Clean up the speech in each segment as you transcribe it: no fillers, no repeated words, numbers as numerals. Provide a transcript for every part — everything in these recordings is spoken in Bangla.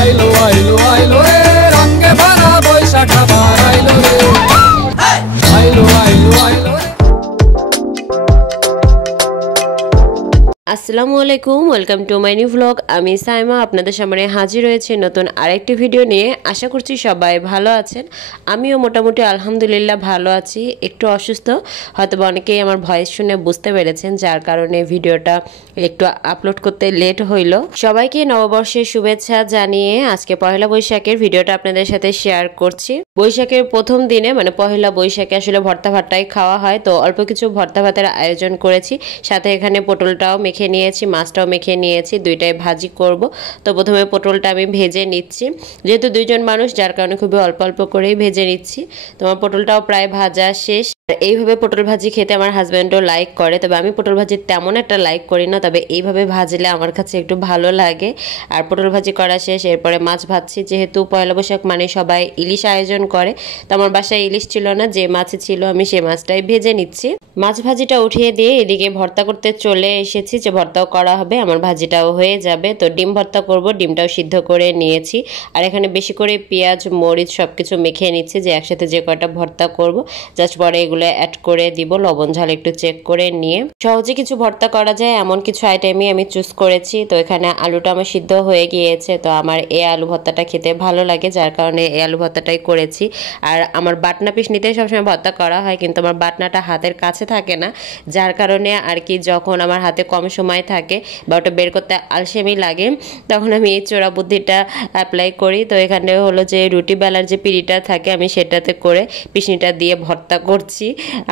আইলো আইলো আইলো রে রঙে ভরা বৈশাখ আবার আইলো রে আইলো আইলো আইলো রে। আসসালামু আলাইকুম, welcome to my new vlog. আমি সাইমা আপনাদের সামনে হাজির হয়েছি নতুন আরেকটি ভিডিও নিয়ে। আশা করছি সবাই ভালো আছেন। আমিও মোটামুটি আলহামদুলিল্লাহ ভালো আছি। একটু অসুস্থ, হয়তো অনেকেই আমার ভয়েস শুনে বুঝতে পেরেছেন, যার কারণে ভিডিওটা একটু আপলোড করতে লেট হইল। সবাইকে নববর্ষের শুভেচ্ছা জানিয়ে আজকে পহেলা বৈশাখের ভিডিওটা আপনাদের সাথে শেয়ার করছি। বৈশাখের প্রথম দিনে মানে পহেলা বৈশাখে আসলে ভর্তা ভাতটাই খাওয়া হয়, তো অল্প কিছু ভর্তা ভাতের আয়োজন করেছি। সাথে এখানে পটলটাও মেখে নিয়েছি, মাছটাও মেখে নিয়েছি, দুইটাই ভাজি করব। তো প্রথমে পটলটা আমি ভেজে নিচ্ছি, যেহেতু দুইজন মানুষ যার কারণে খুবই অল্প অল্প করেই ভেজে নিচ্ছি। তোমার পটলটাও প্রায় ভাজা শেষ। এইভাবে পটল ভাজি খেতে আমার হাজব্যান্ডও লাইক করে, তবে আমি পটল ভাজি তেমন একটা লাইক করি না, তবে এইভাবে ভাজলে আমার কাছে একটু ভালো লাগে। আর পটল ভাজি করা শেষ, এরপরে মাছ ভাজছি। যেহেতু পয়লা বৈশাখ মানে সবাই ইলিশ আয়োজন করে, তো আমার বাসায় ইলিশ ছিল না, যে মাছ ছিল আমি সেই মাছটাই ভেজে নিচ্ছি। মাছ ভাজিটা উঠিয়ে দিয়ে এদিকে ভর্তা করতে চলে এসেছি, যে ভর্তাও করা হবে, আমার ভাজিটাও হয়ে যাবে। তো ডিম ভর্তা করব, ডিমটাও সিদ্ধ করে নিয়েছি। আর এখানে বেশি করে পেঁয়াজ মরিচ সবকিছু মেখে নিচ্ছি, যে একসাথে যে কয়টা ভর্তা করব জাস্ট পরে এগুলো অ্যাড করে দিব, লবণ ঝাল একটু চেক করে নিয়ে। সহজে কিছু ভর্তা করা যায় এমন কিছু আইটেমই আমি চুজ করেছি। তো এখানে আলুটা আমার সিদ্ধ হয়ে গিয়েছে, তো আমার এই আলু ভর্তাটা খেতে ভালো লাগে, যার কারণে এই আলু ভর্তাটাই করেছি। আর আমার বাটনা পিস নিতে সবসময় ভর্তা করা হয়, কিন্তু আমার বাটনাটা হাতের কাছে থাকে না, যার কারণে আর কি যখন আমার হাতে কম সময় থাকে বা ওটা বের করতে আলসেমি লাগে, তখন আমি এই চোরা বুদ্ধিটা অ্যাপ্লাই করি। তো এখানে হলো যে রুটি বেলার যে পিঁড়িটা থাকে, আমি সেটাতে করে পিসনিটা দিয়ে ভর্তা করছি।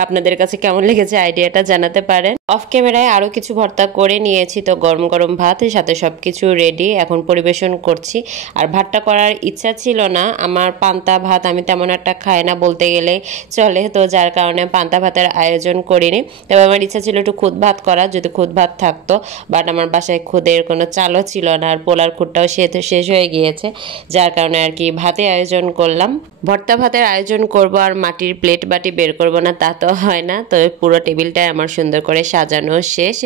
আপনাদের কাছে কেমন লেগেছে আইডিয়াটা জানাতে পারেন। অফ ক্যামেরায় আরও কিছু ভর্তা করে নিয়েছি। তো গরম গরম ভাত, সাথে সব কিছু রেডি, এখন পরিবেশন করছি। আর ভাতটা করার ইচ্ছা ছিল না, আমার পান্তা ভাত আমি তেমন একটা খাই না বলতে গেলে চলে, তো যার কারণে পান্তা ভাতের আয়োজন করিনি। তবে আমার ইচ্ছা ছিল একটু খুদ ভাত করা, যদি খুদ ভাত থাকতো, বাট আমার বাসায় খুদের কোনো চালও ছিল না, আর পোলার খুদটাও শেষ হয়ে গিয়েছে, যার কারণে আর কি ভাতে আয়োজন করলাম। ভর্তা ভাতের আয়োজন করব আর মাটির প্লেট বাটি বের করব না তা তো হয় না। তো পুরো টেবিলটাই আমার সুন্দর করে সাজানো শেষ।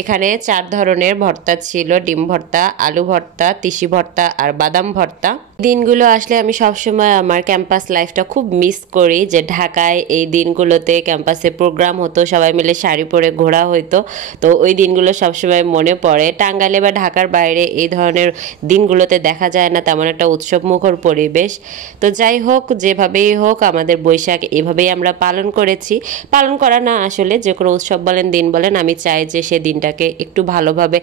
এখানে 4 ধরনের ভর্তা ছিল, ডিম ভর্তা, আলু ভর্তা, তিসি ভর্তা আর বাদাম ভর্তা। দিনগুলো আসলে আমি সবসময় আমার ক্যাম্পাস লাইফটা খুব মিস করি, যে ঢাকায় এই দিনগুলোতে ক্যাম্পাসে প্রোগ্রাম হতো, সবাই মিলে শাড়ি পরে ঘোরা হইতো। তো ওই দিনগুলো সবসময় মনে পড়ে। টাঙ্গাইলে বা ঢাকার বাইরে এই ধরনের দিনগুলোতে দেখা যায় না তেমন একটা উৎসব মুখর পরিবেশ। তো যাই হোক, যেভাবেই হোক আমাদের বৈশাখ এভাবেই আমরা পালন করেছি। পালন করা না, আসলে যে কোনো উৎসব বলেন দিন বলেন, আমি চাই যে সে দিনটাকে একটু ভালোভাবে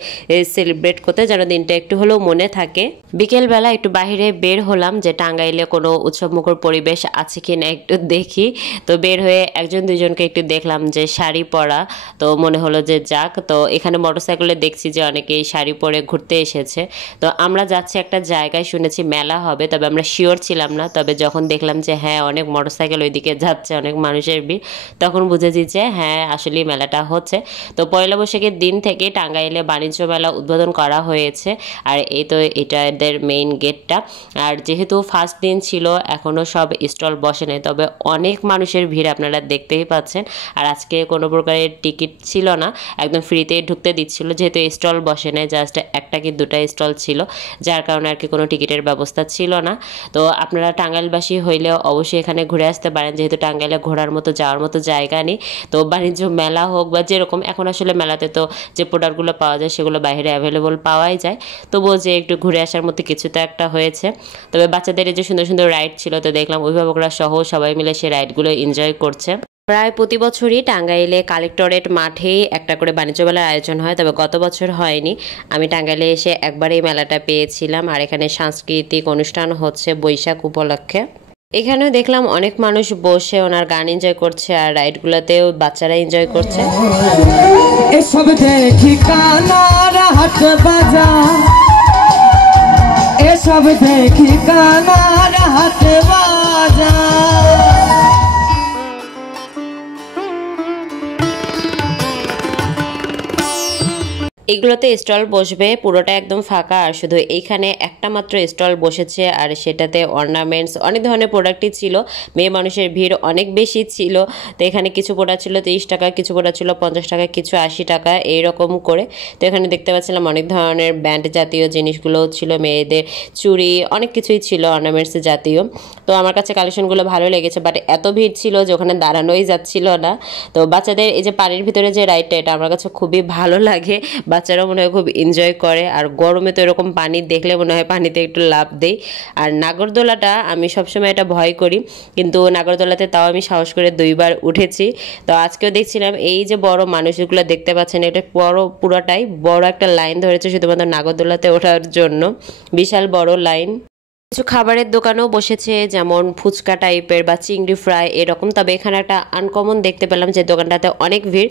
সেলিব্রেট করতে, যেন দিনটা একটু হলেও মনে থাকে। বিকেলবেলা একটু বাহিরে বের হলাম, যে টাঙ্গাইলে কোনো উৎসব মুখর পরিবেশ আছে কিনা একটু দেখি। তো বের হয়ে একজন দুজনকে একটু দেখলাম যে শাড়ি পরা, তো মনে হলো যে যাক। তো এখানে মোটরসাইকেলে দেখছি যে অনেকেই শাড়ি পরে ঘুরতে এসেছে। তো আমরা যাচ্ছি একটা জায়গায়, শুনেছি মেলা হবে, তবে আমরা শিওর ছিলাম না। তবে যখন দেখলাম যে হ্যাঁ অনেক মোটরসাইকেল ওইদিকে যাচ্ছে, অনেক মানুষের ভিড়, তখন বুঝেছি যে হ্যাঁ আসলেই মেলাটা হচ্ছে। তো পয়লা বৈশাখের দিন থেকে টাঙ্গাইলে বাণিজ্য মেলা উদ্বোধন করা হয়েছে, আর এই তো এটা এদের মেইন গেটটা। আর যেহেতু ফার্স্ট দিন ছিল, এখনও সব স্টল বসে নেই, তবে অনেক মানুষের ভিড় আপনারা দেখতেই পাচ্ছেন। আর আজকে কোনো প্রকারের টিকিট ছিল না, একদম ফ্রিতেই ঢুকতে দিচ্ছিল, যেহেতু স্টল বসে নেই, জাস্ট একটা কি দুটা স্টল ছিল, যার কারণে আর কি কোনো টিকিটের ব্যবস্থা ছিল না। তো আপনারা টাঙ্গাইলবাসী হইলেও অবশ্যই এখানে ঘুরে আসতে পারেন, যেহেতু টাঙ্গাইলে ঘোরার মতো যাওয়ার মতো জায়গা নেই। তো বাণিজ্য মেলা হোক বা যেরকম, এখন আসলে মেলাতে তো যে প্রোডাক্টগুলো পাওয়া যায় সেগুলো বাইরে অ্যাভেলেবল পাওয়াই যায়, তবুও যে একটু ঘুরে আসার মতো কিছু তো একটা হয়েছে। তবে বাচ্চাদের যে সুন্দর সুন্দর রাইড ছিল, তো দেখলাম অভিভাবকরা সহ সবাই মিলে সেই রাইডগুলো এনজয় করছে। প্রায় প্রতি বছরই টাঙ্গাইলে কালেক্টরেট মাঠেই একটা করে বাণিজ্য মেলার আয়োজন হয়, তবে গত বছর হয়নি। আমি টাঙ্গাইলে এসে একবার এই মেলাটা পেয়েছিলাম। আর এখানে সাংস্কৃতিক অনুষ্ঠান হচ্ছে বৈশাখ উপলক্ষে। এখানেও দেখলাম অনেক মানুষ বসে ওনার গান এনজয় করছে, আর রাইডগুলোতেও বাচ্চারা এনজয় করছে। এসব দেখি কানার হাট বাজার, এসব দেখি কানার হাট বাজার। এগুলোতে স্টল বসবে, পুরোটা একদম ফাঁকা, আর শুধু এইখানে একটা মাত্র স্টল বসেছে, আর সেটাতে অর্নামেন্টস অনেক ধরনের প্রোডাক্টই ছিল। মেয়ে মানুষের ভিড় অনেক বেশি ছিল। তো এখানে কিছু প্রোডাক্ট ছিল 30 টাকা, কিছু প্রোডাক্ট ছিল 50 টাকা, কিছু 80 টাকা, এইরকম করে। তো এখানে দেখতে পাচ্ছিলাম অনেক ধরনের ব্যান্ড জাতীয় জিনিসগুলোও ছিল, মেয়েদের চুড়ি অনেক কিছুই ছিল অর্নামেন্টস জাতীয়। তো আমার কাছে কালেকশনগুলো ভালো লেগেছে, বাট এত ভিড় ছিল যে ওখানে দাঁড়ানোই যাচ্ছিল না। তো বাচ্চাদের এই যে পানির ভিতরে যে রাইডটা, এটা আমার কাছে খুবই ভালো লাগে, বাচ্চারাও মনে হয় খুব এনজয় করে। আর গরমে তো এরকম পানি দেখলে মনে হয় পানিতে একটু লাফ দেই। আর নাগরদোলাটা আমি সবসময় এটা ভয় করি, কিন্তু নাগরদোলাতে তাও আমি সাহস করে 2বার উঠেছি। তো আজকেও দেখছিলাম এই যে বড় মানুষগুলো দেখতে পাচ্ছেন, এটা পুরোটাই বড় একটা লাইন ধরেছে শুধুমাত্র নাগরদোলাতে ওঠার জন্য, বিশাল বড় লাইন। কিছু খাবারের দোকানও বসেছে, যেমন ফুচকা টাইপের বা চিংড়ি ফ্রাই এরকম। তবে এখানে একটা আনকমন দেখতে পেলাম যে দোকানটাতে অনেক ভিড়,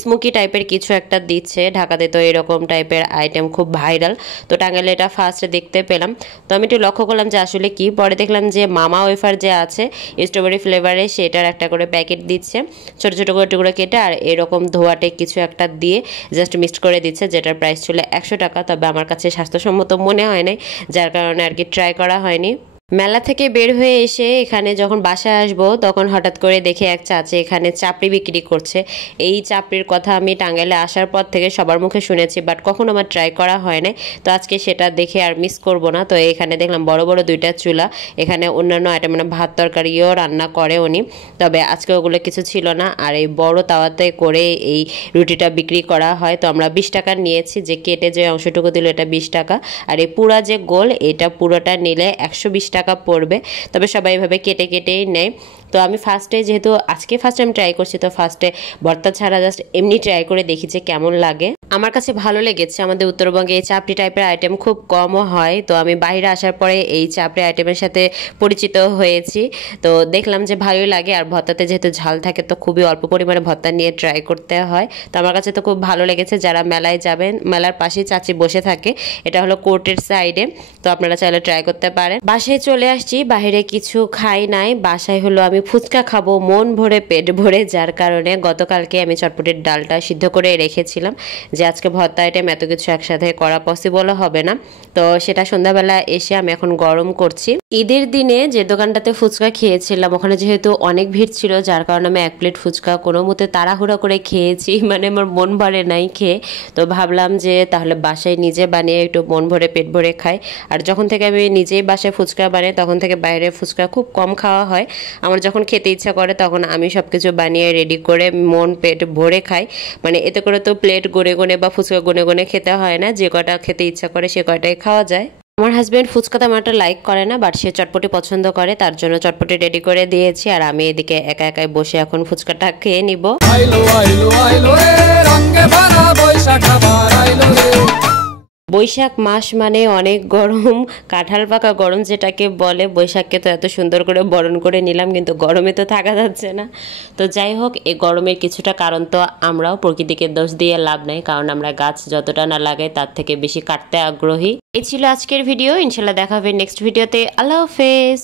স্মোকি টাইপের কিছু একটা দিচ্ছে। ঢাকাতে তো এরকম টাইপের আইটেম খুব ভাইরাল, তো টাঙ্গাইলে এটা ফার্স্ট দেখতে পেলাম। তো আমি একটু লক্ষ্য করলাম যে আসলে কি, পরে দেখলাম যে মামা ওয়েফার যে আছে স্ট্রবেরি ফ্লেভারে, সেটার একটা করে প্যাকেট দিচ্ছে ছোটো ছোটো করে টুকরো কেটে, আর এরকম ধোয়াটে কিছু একটা দিয়ে জাস্ট মিক্সড করে দিচ্ছে, যেটার প্রাইস ছিল 100 টাকা। তবে আমার কাছে স্বাস্থ্যসম্মত মনে হয় নাই, যার কারণে আর কি ট্রাই করা হয়নি। মেলা থেকে বের হয়ে এসে এখানে যখন বাসায় আসবো, তখন হঠাৎ করে দেখে এক চাচি এখানে চাপড়ি বিক্রি করছে। এই চাপড়ির কথা আমি টাঙ্গাইলে আসার পর থেকে সবার মুখে শুনেছি, বাট কখনো আমার ট্রাই করা হয় না। তো আজকে সেটা দেখে আর মিস করব না। তো এখানে দেখলাম বড় বড় 2টা চুলা, এখানে অন্যান্য আইটেম মানে ভাত তরকারিও রান্না করে উনি, তবে আজকে ওগুলো কিছু ছিল না। আর এই বড় তাওয়াতে করে এই রুটিটা বিক্রি করা হয়। তো আমরা 20 টাকা নিয়েছি, যে কেটে যে অংশটুকু দিল এটা 20 টাকা, আর এই পুরা যে গোল এটা পুরোটা নিলে 120 টাকা পড়বে। তবে সবাই এভাবে কেটে কেটেই নেয়। তো আমি ফার্স্টে, যেহেতু আজকে ফার্স্ট টাইম ট্রাই করছি, তো ফার্স্টে ভর্তা ছাড়া জাস্ট এমনি ট্রাই করে দেখি যে কেমন লাগে। আমার কাছে ভালো লেগেছে। আমাদের উত্তরবঙ্গে এই চাপড়ি টাইপের আইটেম খুব কমও হয়, তো আমি বাইরে আসার পরে এই চাপড়ি আইটেমের সাথে পরিচিত হয়েছি। তো দেখলাম যে ভালোই লাগে, আর ভর্তাতে যেহেতু ঝাল থাকে তো খুবই অল্প পরিমাণে ভর্তা নিয়ে ট্রাই করতে হয়। তো আমার কাছে তো খুব ভালো লেগেছে। যারা মেলায় যাবেন, মেলার পাশেই চাচি বসে থাকে, এটা হলো কোর্টের সাইডে, তো আপনারা চাইলে ট্রাই করতে পারেন। বাসায় চলে আসছি, বাইরে কিছু খাই নাই, বাসায় হলো আমি ফুচকা খাবো মন ভরে পেট ভরে, যার কারণে গতকালকে আমি চটপটির ডালটা সিদ্ধ করে রেখেছিলাম, যে আজকে ভর্তা আইটেম এত কিছু একসাথে করা পসিবল হবে না। তো সেটা সন্ধ্যাবেলা এসে আমি এখন গরম করছি। ঈদের দিনে যে দোকানটাতে ফুচকা খেয়েছিলাম, ওখানে যেহেতু অনেক ভিড় ছিল, যার কারণে আমি 1 প্লেট ফুচকা কোনো মতে তাড়াহুড়া করে খেয়েছি, মানে আমার মন ভরে নাই খেয়ে। তো ভাবলাম যে তাহলে বাসায় নিজে বানিয়ে একটু মন ভরে পেট ভরে খাই। আর যখন থেকে আমি নিজেই বাসায় ফুচকা বানাই, তখন থেকে বাইরে ফুচকা খুব কম খাওয়া হয়। আমার যখন খেতে ইচ্ছা করে তখন আমি সব কিছু বানিয়ে রেডি করে মন পেট ভরে খাই। মানে এতে করে তো প্লেট গুনে গুনে বা ফুচকা গুনে গুনে খেতে হয় না, যে কটা খেতে ইচ্ছা করে সে কয়টাই খাওয়া যায়। আমার হাজব্যান্ড ফুচকা তেমন একটা লাইক করে না, বাট সে চটপটি পছন্দ করে, তার জন্য চটপটি রেডি করে দিয়েছি। আর আমি এদিকে একা একাই বসে এখন ফুচকাটা খেয়ে নিব। আইলো আইলো আইলো রে রঙে ভরা বৈশাখ আবার আইলো রে। বৈশাখ মাস মানে অনেক গরম, কাঁঠাল পাকা গরম যেটাকে বলে। বৈশাখকে তো এত সুন্দর করে বরণ করে নিলাম, কিন্তু গরমে তো থাকা যাচ্ছে না। তো যাই হোক, এই গরমের কিছুটা কারণ তো আমরাও, প্রকৃতিকে দোষ দিয়ে লাভ নাই, কারণ আমরা গাছ যতটা না লাগাই তার থেকে বেশি কাটতে আগ্রহী। এই ছিল আজকের ভিডিও, ইনশাল্লাহ দেখা হবে নেক্সট ভিডিওতে। আল্লাহ হাফেজ।